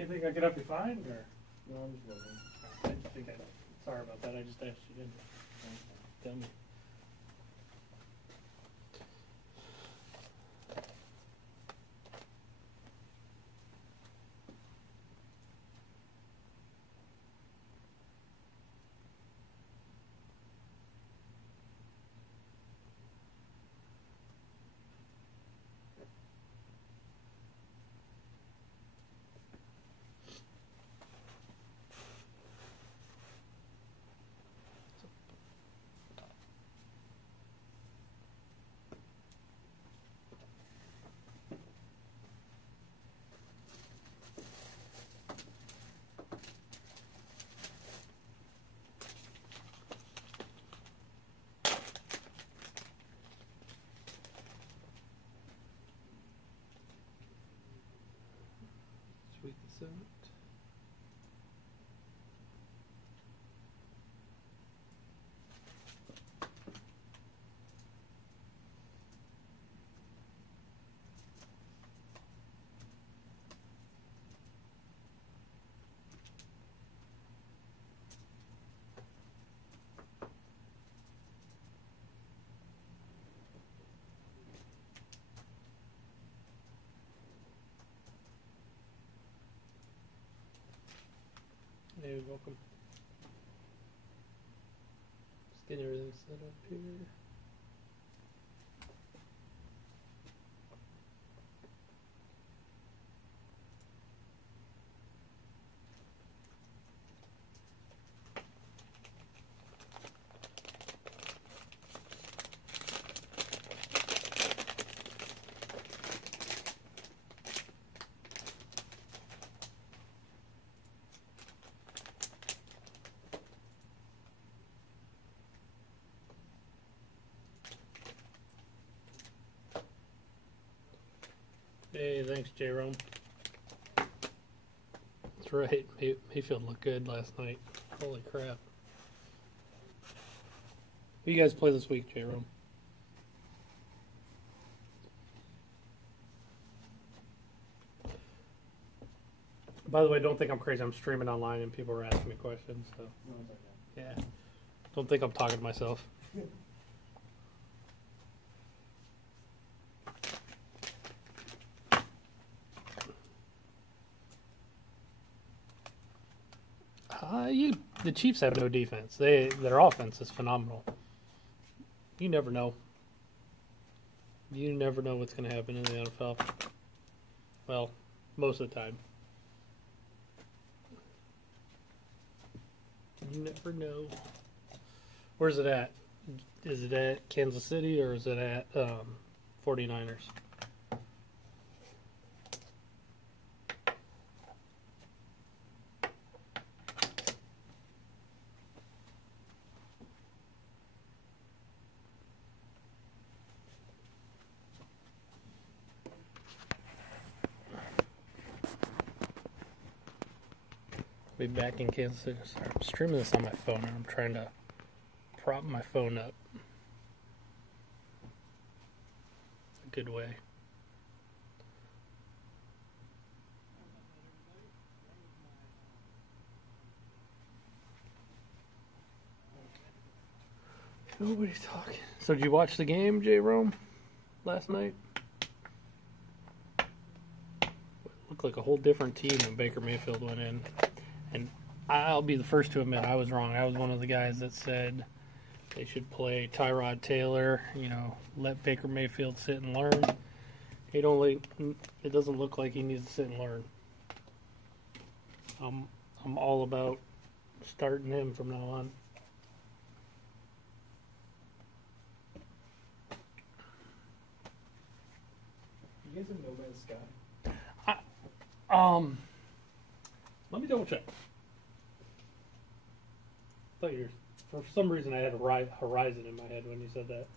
You think I could help you find, or? No, I'm just looking. I think sorry about that. I just asked you, didn't tell me. Tweak this out. Hey, welcome. Just getting everything set up here. Hey, thanks, J-Rome. That's right. Mayfield looked good last night. Holy crap. Who you guys play this week, J-Rome? By the way, don't think I'm crazy. I'm streaming online and people are asking me questions. So No, it's okay. yeah, don't think I'm talking to myself. The Chiefs have no defense. Their offense is phenomenal. You never know. You never know what's going to happen in the NFL. Well, most of the time. You never know. Where's it at? Is it at Kansas City or is it at 49ers? Be back in Kansas City. Sorry, I'm streaming this on my phone and I'm trying to prop my phone up a good way. Nobody's talking. So did you watch the game, J-Rome, last night? Looked like a whole different team when Baker Mayfield went in. And I'll be the first to admit I was wrong. I was one of the guys that said they should play Tyrod Taylor, let Baker Mayfield sit and learn. It doesn't look like he needs to sit and learn. I'm all about starting him from now on. You guys in No Man's Sky? Let me double check. For some reason I had Horizon in my head when you said that.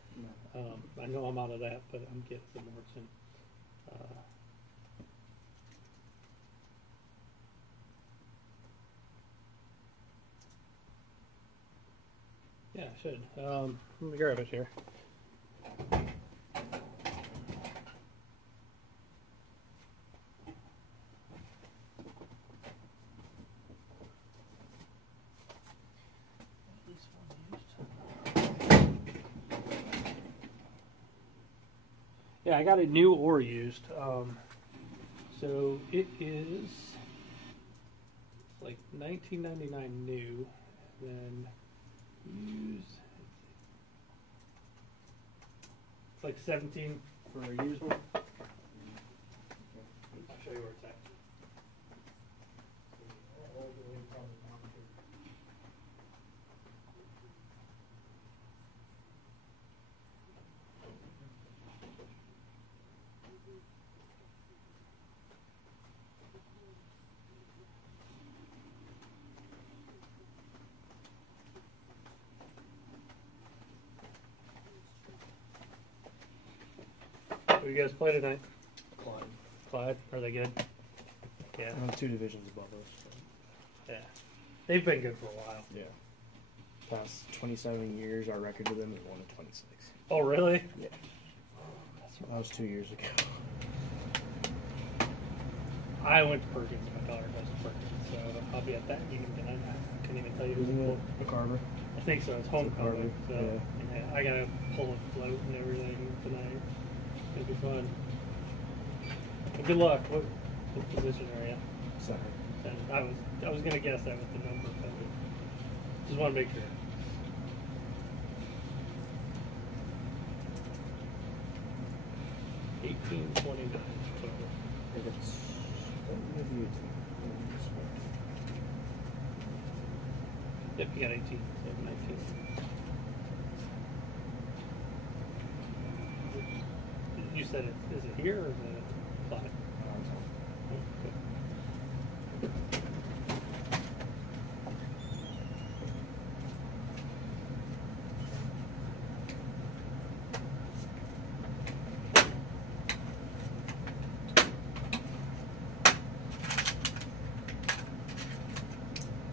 No. I know I'm out of that, but I'm getting some more soon. Yeah, I should. Let me grab it here. Yeah, I got it new or used. So it is like $19.99 new, and then used. It's like $17 for a used one. I'll show you where it's at. Who you guys play tonight? Climb. Clyde? Are they good? Yeah. I'm 2 divisions above us. So. Yeah. They've been good for a while. Yeah. Past 27 years, our record with them is 1-26. Oh, really? Yeah. That was 2 years ago. I went to Perkins. My daughter goes to Perkins, so I'll be at that meeting tonight. I couldn't even tell you who's Isn't it a Carver? I think so. It's homecoming. So Yeah. yeah, I gotta pull a float and everything tonight. It'll be fun. Well, good luck. What position are you? Sorry. And I was gonna guess that with the number, but just want to make sure. $18.29 total. Yep, you got 18. So 19. You said it. Is it here or is it flat?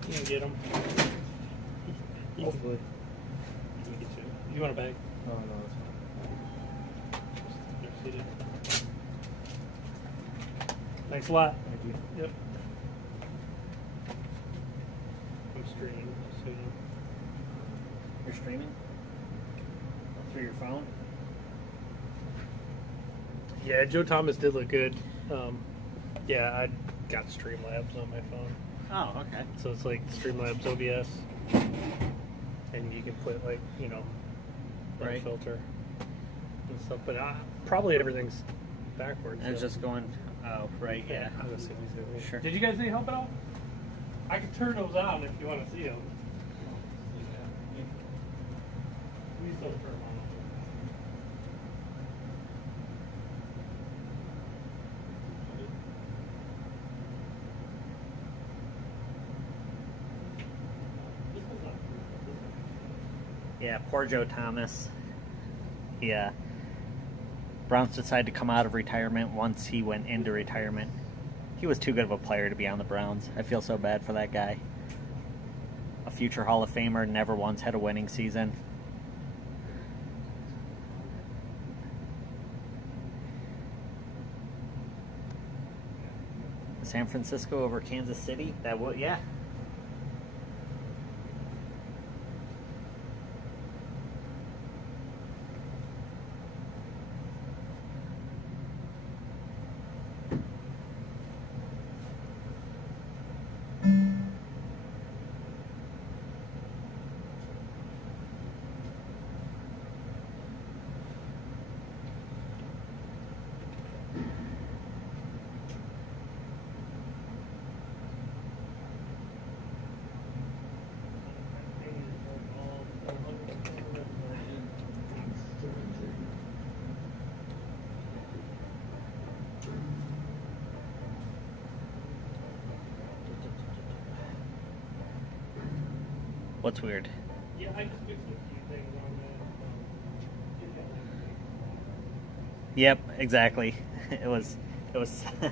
You can get them. Hopefully. You can get two. You want a bag? Oh, no, that's fine. They're seated. Thanks a lot. Thank you. Yep. I'm streaming, so you know. You're streaming? Through your phone? Yeah, Joe Thomas did look good. Yeah, I got Streamlabs on my phone. Oh, okay. So it's like Streamlabs OBS. And you can put like, you know, Right. filter and stuff. But probably everything's backwards. I was so. just going, oh, right, yeah. I'll see these over. Sure. Did you guys need help at all? I can turn those on if you want to see them. Please don't turn them on. Yeah, poor Joe Thomas. Yeah. Browns decided to come out of retirement once he went into retirement. He was too good of a player to be on the Browns. I feel so bad for that guy. A future Hall of Famer, never once had a winning season. San Francisco over Kansas City? That would, yeah. What's weird? Yeah, I just fixed a few things on that. Yep, exactly. It was,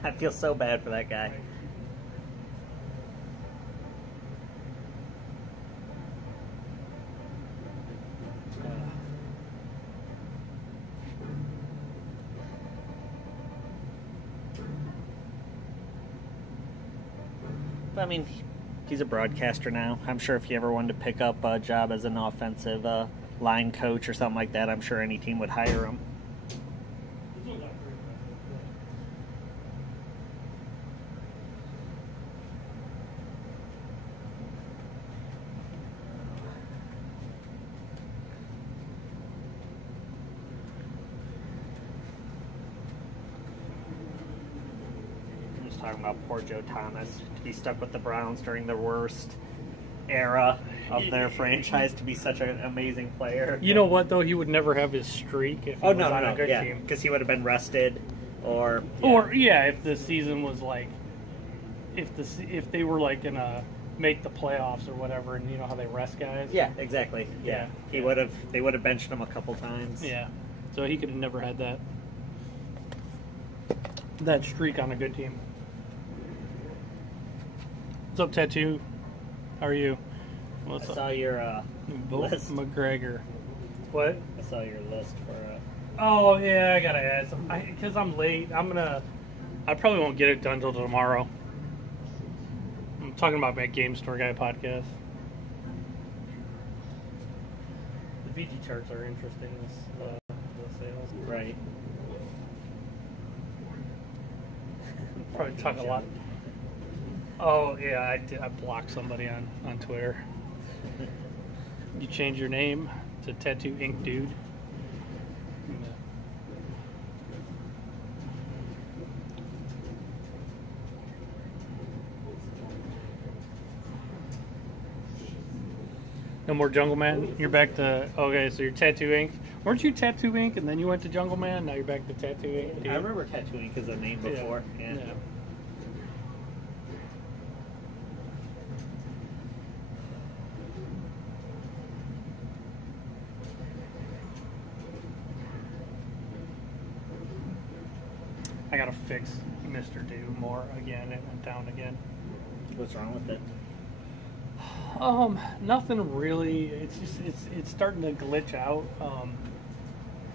I feel so bad for that guy. But I mean, he's a broadcaster now. I'm sure if he ever wanted to pick up a job as an offensive line coach or something like that, I'm sure any team would hire him. It's talking about poor Joe Thomas. To be stuck with the Browns during the worst era of their franchise, to be such an amazing player. You know what, though? He would never have his streak if he was on a good team. Because he would have been rested, or if the season was like, if they were like gonna make the playoffs or whatever, and you know how they rest guys. Yeah, exactly. Yeah, they would have benched him a couple times. Yeah, so he could have never had that streak on a good team. What's up, Tattoo? How are you? What's I saw your list. McGregor. What? I saw your list for. Oh yeah, I gotta add some. Because I'm late. I probably won't get it done till tomorrow. I'm talking about my Game Store Guy podcast. The VG charts are interesting. The sales. Right. Probably talk a lot. Oh yeah, I blocked somebody on Twitter. You change your name to Tattoo Ink Dude. No more Jungle Man. You're back to so you're Tattoo Ink. Weren't you Tattoo Ink and then you went to Jungle Man? Now you're back to Tattoo Ink. I remember Tattoo Ink as a name before. Yeah. I gotta fix Mr. Do more again. It went down again. What's wrong with it? Nothing really. It's just it's starting to glitch out.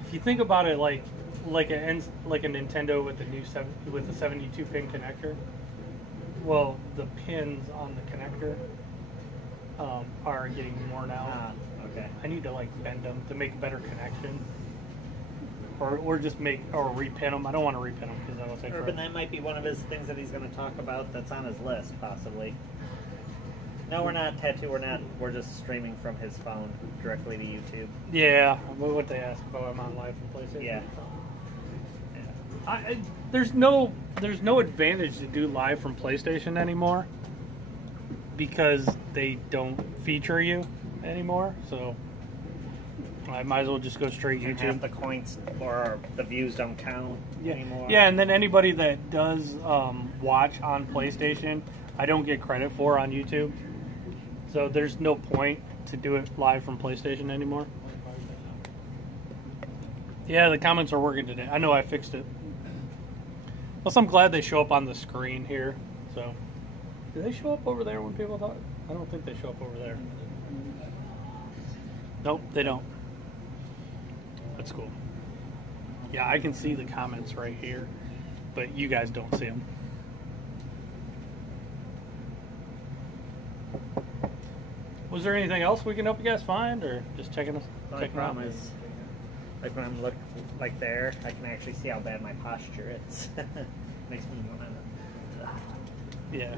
If you think about it, like a Nintendo with the 72 pin connector. Well, the pins on the connector are getting worn out. Okay. I need to like bend them to make a better connection. Or just repin them. I don't want to repin them because that'll take forever. Urban, that might be one of his things that he's going to talk about that's on his list, possibly. No, we're not Tattoo. We're not. We're just streaming from his phone directly to YouTube. Yeah, what they asked about, I'm on live from PlayStation. Yeah. There's no advantage to do live from PlayStation anymore because they don't feature you anymore. So I might as well just go straight YouTube. Half the coins or the views don't count anymore. Yeah, and then anybody that does watch on PlayStation, I don't get credit for on YouTube. So there's no point to do it live from PlayStation anymore. Yeah, the comments are working today. I know I fixed it. Plus, I'm glad they show up on the screen here. So, do they show up over there when people talk? I don't think they show up over there. Nope, they don't. That's cool. Yeah, I can see the comments right here, but you guys don't see them. Was there anything else we can help you guys find, or just checking us? The problem is, like when I'm look like there, I can actually see how bad my posture is. Makes me want to. Yeah.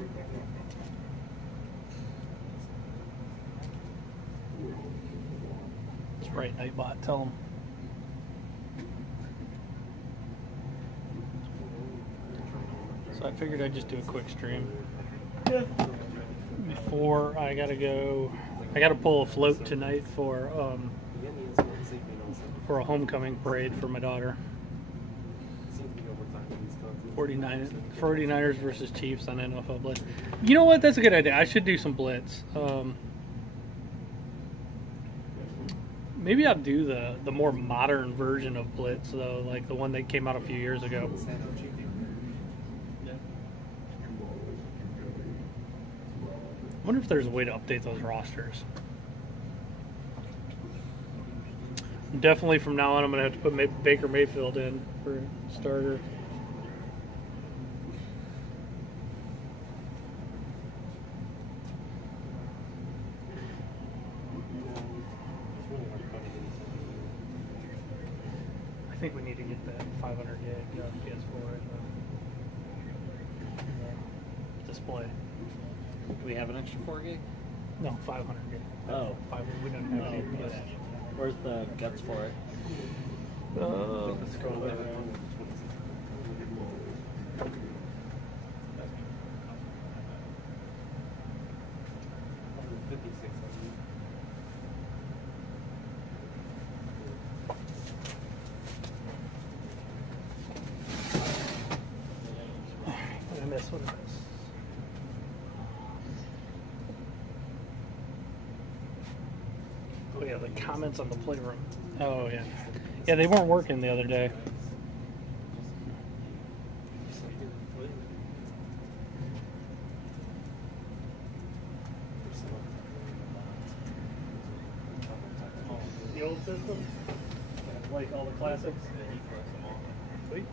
That's right, Nightbot. Tell them. So I figured I'd just do a quick stream. Yeah. Before I gotta pull a float tonight for a homecoming parade for my daughter. 49ers versus Chiefs on NFL Blitz. You know what? That's a good idea. I should do some Blitz. Maybe I'll do the more modern version of Blitz, though, like the one that came out a few years ago. I wonder if there's a way to update those rosters. Definitely from now on, I'm going to have to put Baker Mayfield in for starter. I think we need to get that 500 gig PS4 in the display. Do we have an extra 4 gig? No, 500 gig. Oh. We don't have any. Where's the guts for it? Let's go there. That's what it is. Oh yeah, the comments on the playroom. Oh yeah. Yeah, they weren't working the other day. The old system? Like all the classics? Sweet.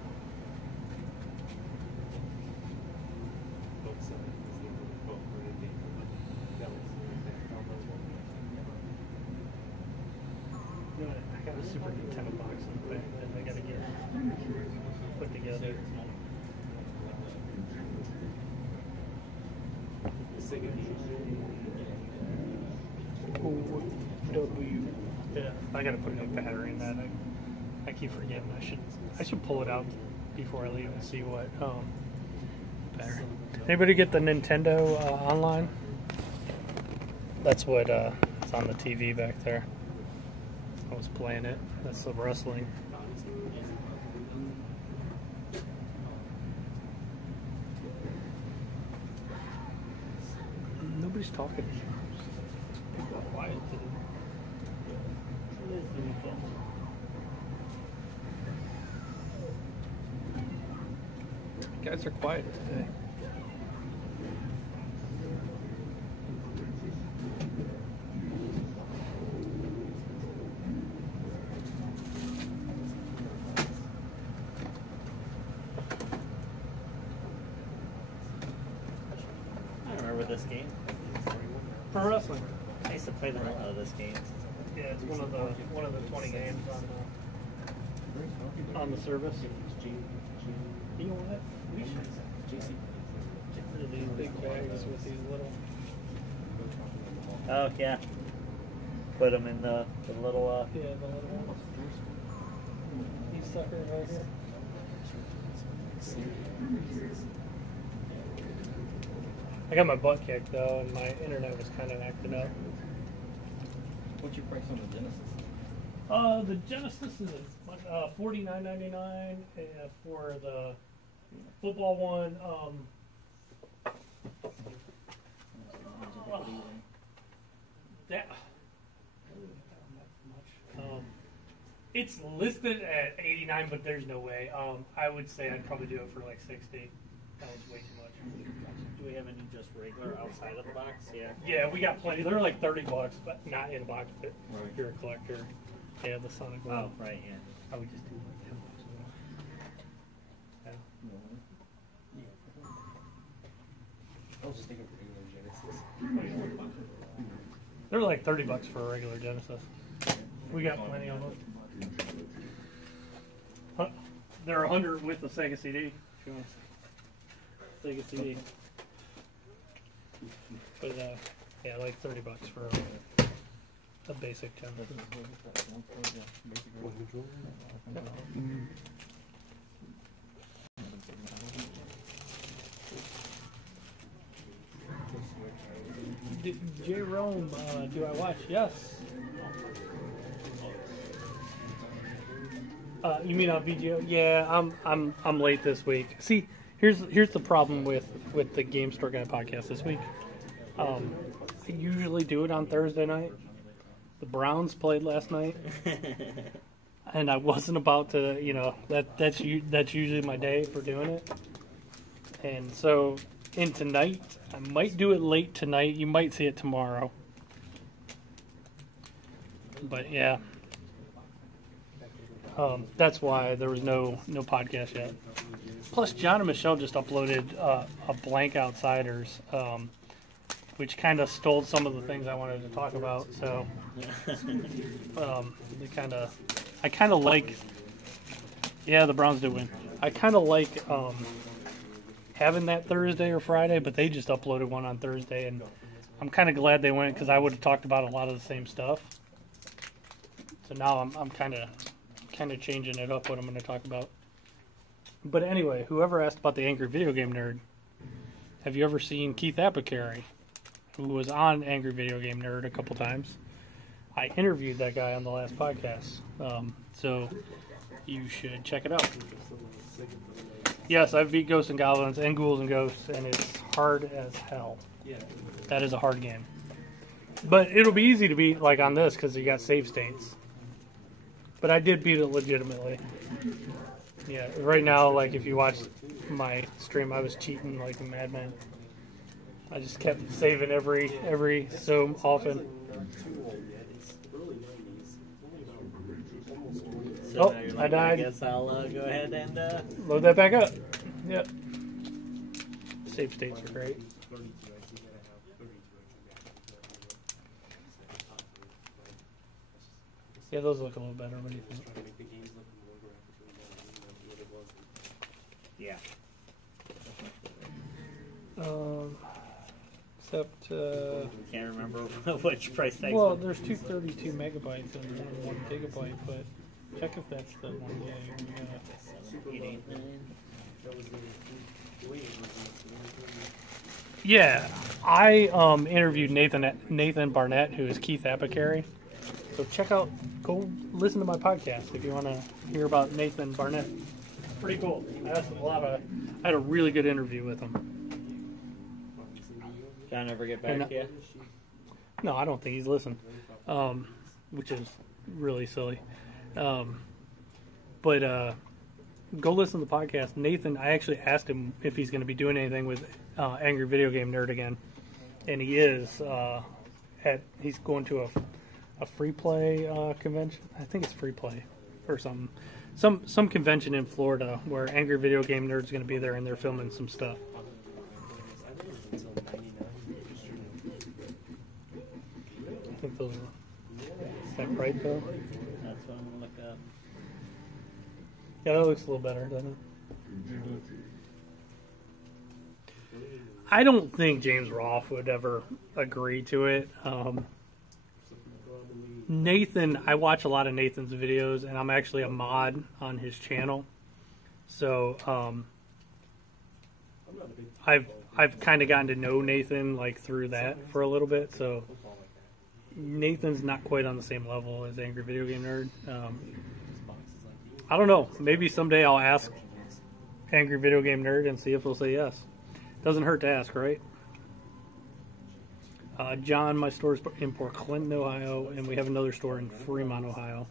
You know, I got a Super Nintendo box in the back that I gotta get put together. W. Yeah, I gotta put a new battery in that. I keep forgetting. I should pull it out before I leave and see what battery. Anybody get the Nintendo online? That's what it's on the TV back there. I was playing it. That's the wrestling. Nobody's talking. People are quiet today. Guys are quiet today. I remember this game. Pro wrestling. I used to play the hell out of this game. Yeah, it's one of the 20 games on the service. You know what? We should get rid of these big bags with these little. Oh yeah. Put them in the little. Yeah, the little ones. These suckers right here. I got my butt kicked though, and my internet was kind of acting up. What's your price on the Genesis? The Genesis is $49.99 for the football one. That it's listed at $89, but there's no way. I would say I'd probably do it for like $60. That was way too much. Do we have any just regular outside of the box? Yeah. Yeah, we got plenty. They're like $30, but not in box. But if you're a collector, yeah, the Sonic one. Oh, right, yeah. I would just do like $10. Yeah. I was just thinking for regular Genesis. They're like $30 for a regular Genesis. We got plenty of them. They're 100 with the Sega CD. If you want Sega CD. But yeah, like $30 for a basic Genesis. J. Rome, do I watch? Yes. You mean on VGO? Yeah, I'm late this week. See, here's the problem with the Game Store Guy podcast this week. I usually do it on Thursday night. The Browns played last night, and I wasn't about to. You know, that's usually my day for doing it. And so, in tonight, I might do it late tonight. You might see it tomorrow. But yeah. That's why there was no podcast yet. Plus, John and Michelle just uploaded a Blank Outsiders, which kind of stole some of the things I wanted to talk about. So, I kind of like. Yeah, the Browns did win. I kind of like having that Thursday or Friday, but they just uploaded one on Thursday, and I'm kind of glad they went because I would have talked about a lot of the same stuff. So now I'm kind of changing it up what I'm going to talk about. But anyway, whoever asked about the Angry Video Game Nerd, have you ever seen Keith Apicary, who was on Angry Video Game Nerd a couple times? I interviewed that guy on the last podcast, so you should check it out. Yes, I've beat Ghosts and Goblins and Ghouls and Ghosts, and it's hard as hell. That is a hard game. But it'll be easy to beat, like, on this, because you got save states. But I did beat it legitimately. Yeah, right now, like, if you watch my stream, I was cheating like a madman. I just kept saving every so often. So Oh, I died. I guess I'll go ahead and Load that back up. Yep. Save states are great. Yeah, those look a little better. What do you think? yeah. Except, Can't remember which price tag. well, there's 232 megabytes and 1 gigabyte, but check if that's the 1 gig. Yeah, I interviewed Nathan Barnett, who is Keith Apicary. So go listen to my podcast if you want to hear about Nathan Barnett. Pretty cool. I had a really good interview with him. John ever get back to you? No, I don't think he's listened, which is really silly. But go listen to the podcast. Nathan, I actually asked him if he's going to be doing anything with Angry Video Game Nerd again, and he is. He's going to a free play convention. I think it's free play or something. Some convention in Florida where Angry Video Game Nerd's going to be there, and they're filming some stuff. I think those are. Is that right though? That's what I'm gonna look up. Yeah, that looks a little better, doesn't it? I don't think James Rolfe would ever agree to it. Nathan, I watch a lot of Nathan's videos, and I'm actually a mod on his channel. So I've kind of gotten to know Nathan like through that for a little bit. So Nathan's not quite on the same level as Angry Video Game Nerd. I don't know. Maybe someday I'll ask Angry Video Game Nerd and see if he'll say yes. Doesn't hurt to ask, right? John, my store is in Port Clinton, Ohio, and we have another store in Fremont, Ohio.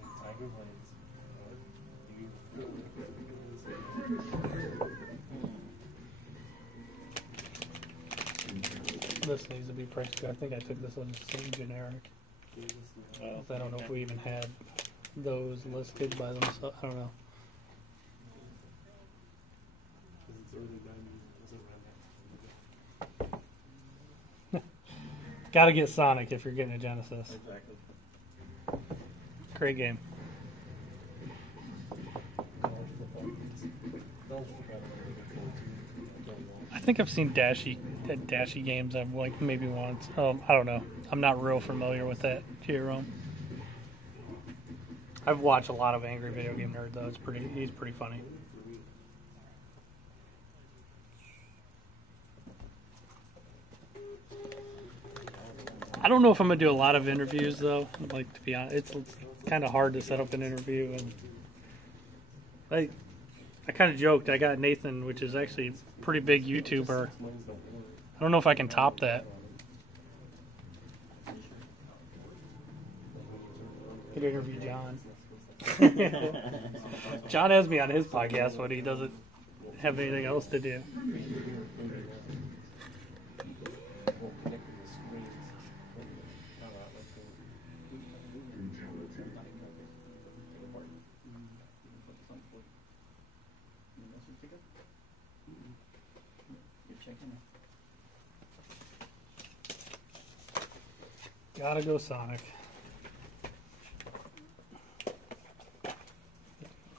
This needs to be priced too. I think I took this one as generic. I don't know if we even had those listed by themselves. I don't know. Gotta get Sonic if you're getting a Genesis. Exactly. Great game. I think I've seen Dashy games. I've like maybe once. I don't know. I'm not real familiar with that, Jerome. I've watched a lot of Angry Video Game Nerd though. He's pretty funny. I don't know if I'm gonna do a lot of interviews though. Like, to be honest, it's kind of hard to set up an interview, and I kind of joked. I got Nathan, which is actually a pretty big YouTuber. I don't know if I can top that. Could interview John. John has me on his podcast when he doesn't have anything else to do. Gotta go Sonic.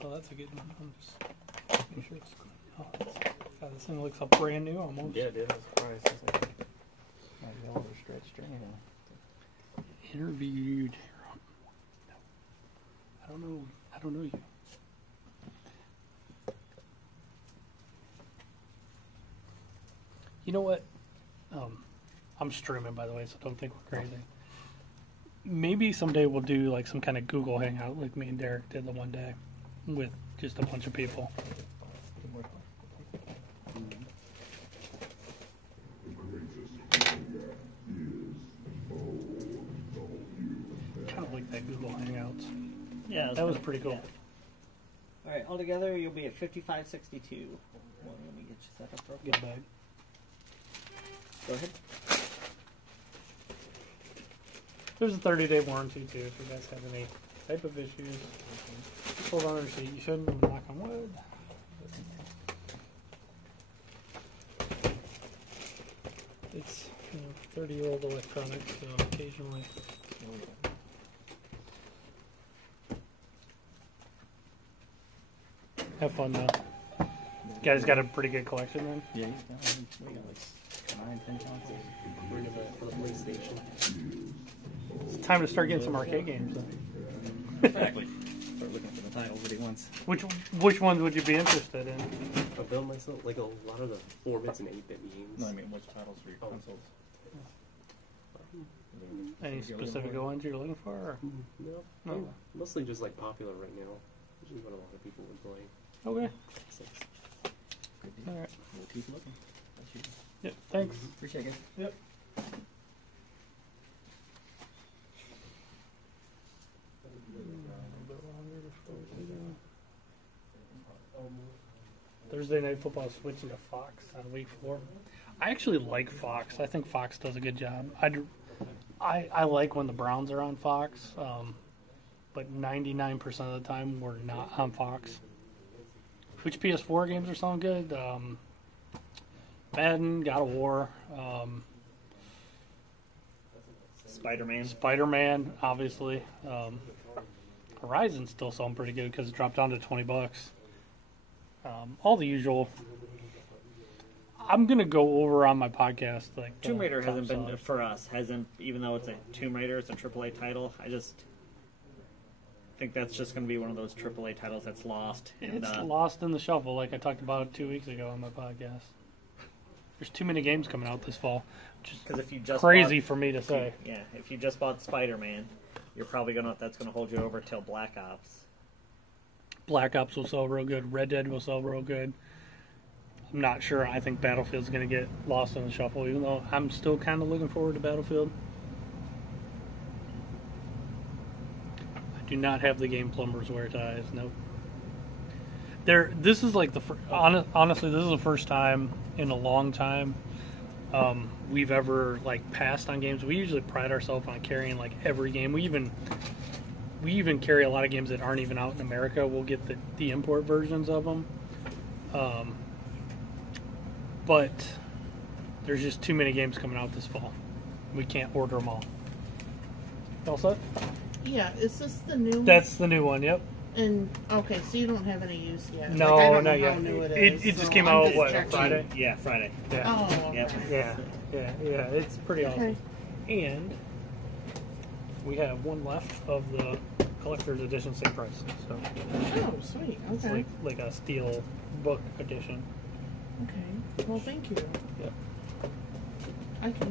Oh, that's a good one. I'm just making sure it's clean. Oh, God, this thing looks up brand new almost. Yeah, dude, I was surprised. It's like, my yellow stretched string. Interviewed. I don't know you. You know what? I'm streaming, by the way, so don't think we're crazy. Maybe someday we'll do like some kind of Google Hangout like me and Derek did the one day with just a bunch of people. Football Hangouts. Yeah, That was pretty cool. Yeah. All right, altogether you'll be at 55.62. Well, let me get you set up real quick. Get a bag. Go ahead. There's a 30-day warranty too if you guys have any type of issues. Just hold on to the receipt. You shouldn't, knock on wood. It's 30-year-old electronics, so occasionally. Have fun though. You guys got a pretty good collection then? Yeah, we got like 9, 10 consoles. We're gonna for the PlayStation. It's time to start getting some arcade games then. Exactly. Start looking for the titles that he wants. Which ones would you be interested in? I built myself like a lot of the 4-bit and 8-bit games. No, I mean which titles for your consoles? Any specific ones you're looking for? Or? No, mostly just like popular right now. Which is what a lot of people would play. Okay. So, All right. We'll keep looking. Yep. Thanks. Appreciate it. Yep. Thursday Night Football switching to Fox on week 4. I actually like Fox. I think Fox does a good job. I like when the Browns are on Fox, but 99% of the time we're not on Fox. Which PS4 games are sounding good? Madden, God of War, Spider-Man, obviously. Horizon's still selling pretty good because it dropped down to $20. All the usual. I'm gonna go over on my podcast like Tomb Raider hasn't been for us. Even though it's a Tomb Raider, it's a AAA title. I just think that's just going to be one of those AAA titles that's lost. It's lost in the shuffle, like I talked about 2 weeks ago on my podcast. There's too many games coming out this fall, which is if you just crazy for me to say. Yeah, if you just bought Spider-Man, you're probably that's going to hold you over till Black Ops. Black Ops will sell real good. Red Dead will sell real good. I'm not sure. I think Battlefield's going to get lost in the shuffle, even though I'm still kind of looking forward to Battlefield. I do not have the game Plumbers Wear Ties. Nope. This is like honestly, this is the first time in a long time we've ever like passed on games. We usually pride ourselves on carrying like every game. We even carry a lot of games that aren't even out in America. We'll get the import versions of them. But there's just too many games coming out this fall. We can't order them all. All set? Yeah, is this the new one? That's the new one, yep. And, okay, so you don't have any use yet? No, I don't not know yet. how new it is. It just so came I'm out, just what, checking. Friday? Yeah, Friday. Yeah. Oh, okay. Yep. Yeah, it's pretty awesome. Okay. And we have one left of the collector's edition, same price. So Oh, sweet. it's Okay. like a steel book edition. Okay. Well, thank you. Yep.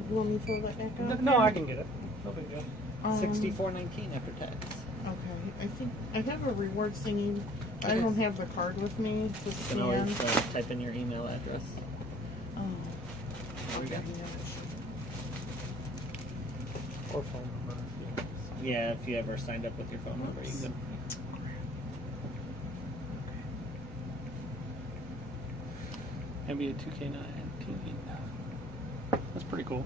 You want me to throw that back out? No, I can get it. No big deal. $64.19 after tax. Okay. I think I have a rewards thingy. I don't have the card with me to You can always scan. type in your email address. Oh. Okay. Or phone number. Yeah, if you ever signed up with your phone number, you could. NBA 2K19. That's pretty cool.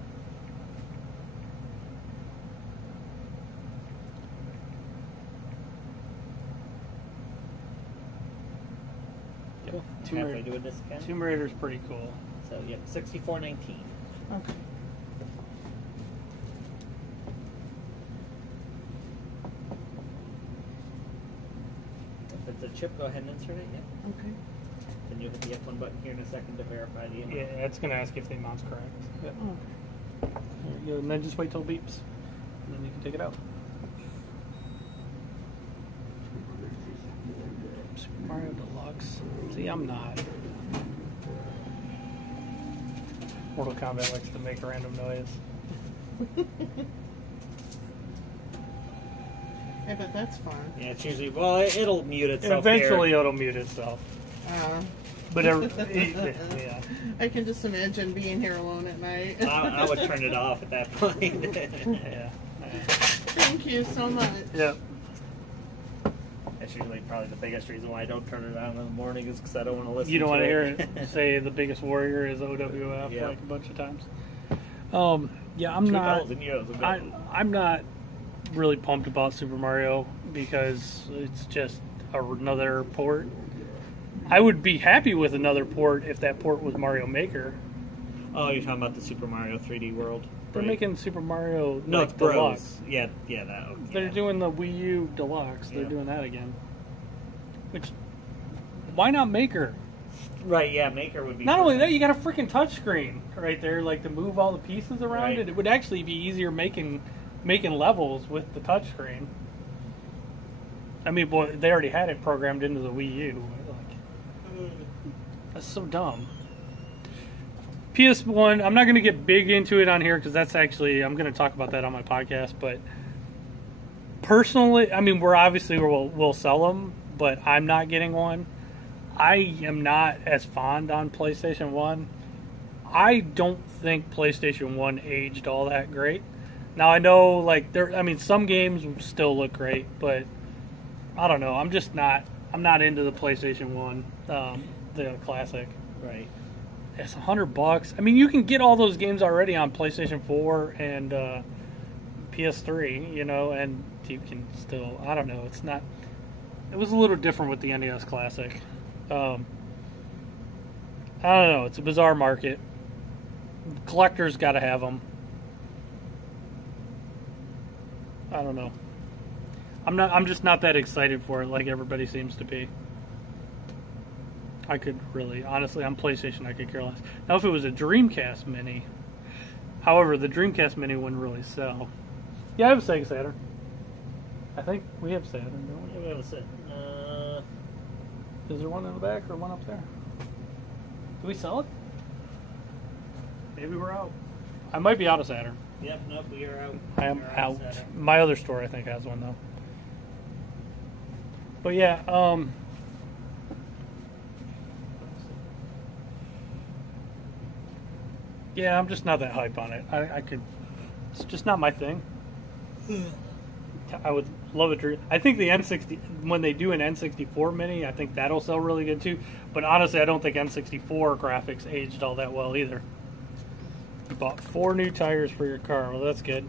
Yep. Halfway do a discount. Tomb Raider's pretty cool. So, yep, $64.19. Okay. If it's a chip, go ahead and insert it. Yep. Okay. Then you'll hit the F1 button here in a second to verify the amount. Yeah, it's going to ask if the amount's correct. Yep. Okay. There you go. And then just wait till it beeps. And then you can take it out. Super Mario Deluxe. See, I'm not. Mortal Kombat likes to make a random noise. I bet that's fun. Yeah, it's usually, well, it'll mute And itself eventually here. it'll mute itself. But yeah. I can just imagine being here alone at night. I would turn it off at that point. Yeah. Thank you so much. Yep. That's usually probably the biggest reason why I don't turn it on in the morning is because I don't want to listen. You don't to want to it. hear it say the biggest warrior is OWF Yeah. like a bunch of times. Yeah, I'm not really pumped about Super Mario because it's just another port. I would be happy with another port if that port was Mario Maker. Oh, you're talking about the Super Mario 3D World? They're making Super Mario No, like, it's Bros. Deluxe. Yeah, that. Okay. They're doing the Wii U Deluxe. They're Yeah. doing that again. Which, why not Maker? Right, yeah, Maker would be... Not only that, you got a freaking touchscreen right there, like to move all the pieces around Right. it. It would actually be easier making levels with the touchscreen. I mean, boy, they already had it programmed into the Wii U. Like, that's so dumb. PS1, I'm not going to get big into it on here because that's actually, I'm going to talk about that on my podcast. But personally, I mean, we'll sell them, but I'm not getting one. I am not as fond on PlayStation 1. I don't think PlayStation 1 aged all that great. Now I know, like, some games still look great, but I don't know. I'm not into the PlayStation 1, the classic. Right. It's $100. I mean, you can get all those games already on PlayStation 4 and PS3, you know, and you can still, I don't know. It was a little different with the NES Classic. I don't know. It's a bizarre market. Collectors got to have them. I don't know. I'm just not that excited for it like everybody seems to be. I could really, honestly, on PlayStation, I could care less. Now, if it was a Dreamcast Mini, however, the Dreamcast Mini wouldn't really sell. Yeah, I have a Sega Saturn. I think we have Saturn, don't we? Yeah, we have a set. Is there one in the back or one up there? Do we sell it? Maybe we're out. I might be out of Saturn. Yep, nope, we are out. I am We are out. Saturn. My other store, I think, has one, though. But yeah, yeah, I'm just not that hype on it. It's just not my thing. I would love it. I think the N60, when they do an N64 Mini, I think that'll sell really good too. But honestly, I don't think N64 graphics aged all that well either. You bought 4 new tires for your car. Well, that's good.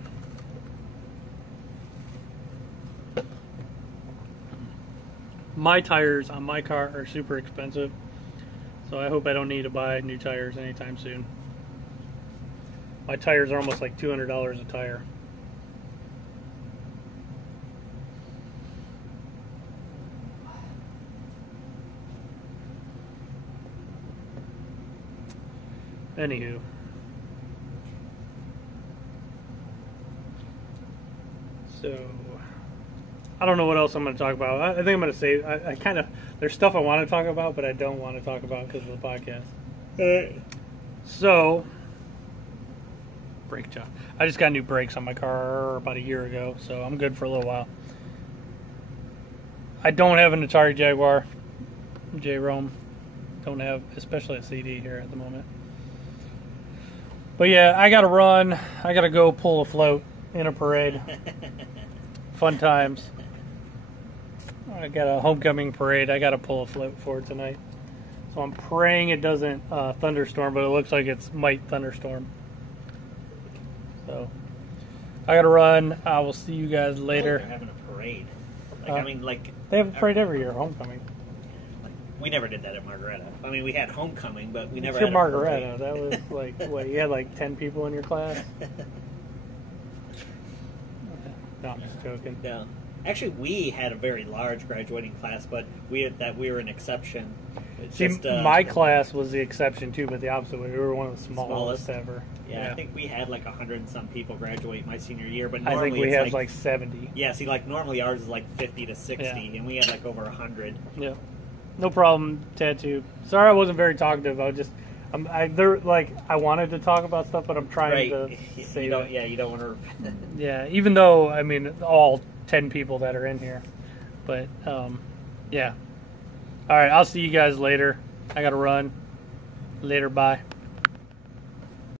My tires on my car are super expensive, so I hope I don't need to buy new tires anytime soon. My tires are almost like $200 a tire. Anywho. So, I don't know what else I'm going to talk about. I think I'm going to say, I kind of, there's stuff I want to talk about, but I don't want to talk about because of the podcast. So, brake job. I just got new brakes on my car about a year ago, so I'm good for a little while. I don't have an Atari Jaguar J-Roam. Don't have, especially a CD here at the moment. But yeah, I got to run. I got to go pull a float in a parade. Fun times. I got a homecoming parade. I got to pull a float for tonight. So I'm praying it doesn't thunderstorm, but it looks like it might thunderstorm. So I got to run. I will see you guys later. They're having a parade. Like, They have a parade every year, homecoming. we never did that at Margaretta. I mean, we had homecoming, but we never It's your had Margaretta. a That was like, what, you had like 10 people in your class? No, I'm just joking. Yeah. Actually, we had a very large graduating class, but we were an exception. It's See, just, my class was the exception too, but the opposite way. We were one of the smallest ever. Yeah, I think we had like 100 and some people graduate my senior year, but I normally think we it's had like 70. Yeah, see, like normally ours is like 50 to 60, Yeah. and we had like over 100. Yeah, no problem. Tattoo. Sorry, I wasn't very talkative. I wanted to talk about stuff, but I'm trying to say you don't want to. Yeah, even though I mean all 10 people that are in here, but yeah. All right, I'll see you guys later. I gotta run. Later, bye.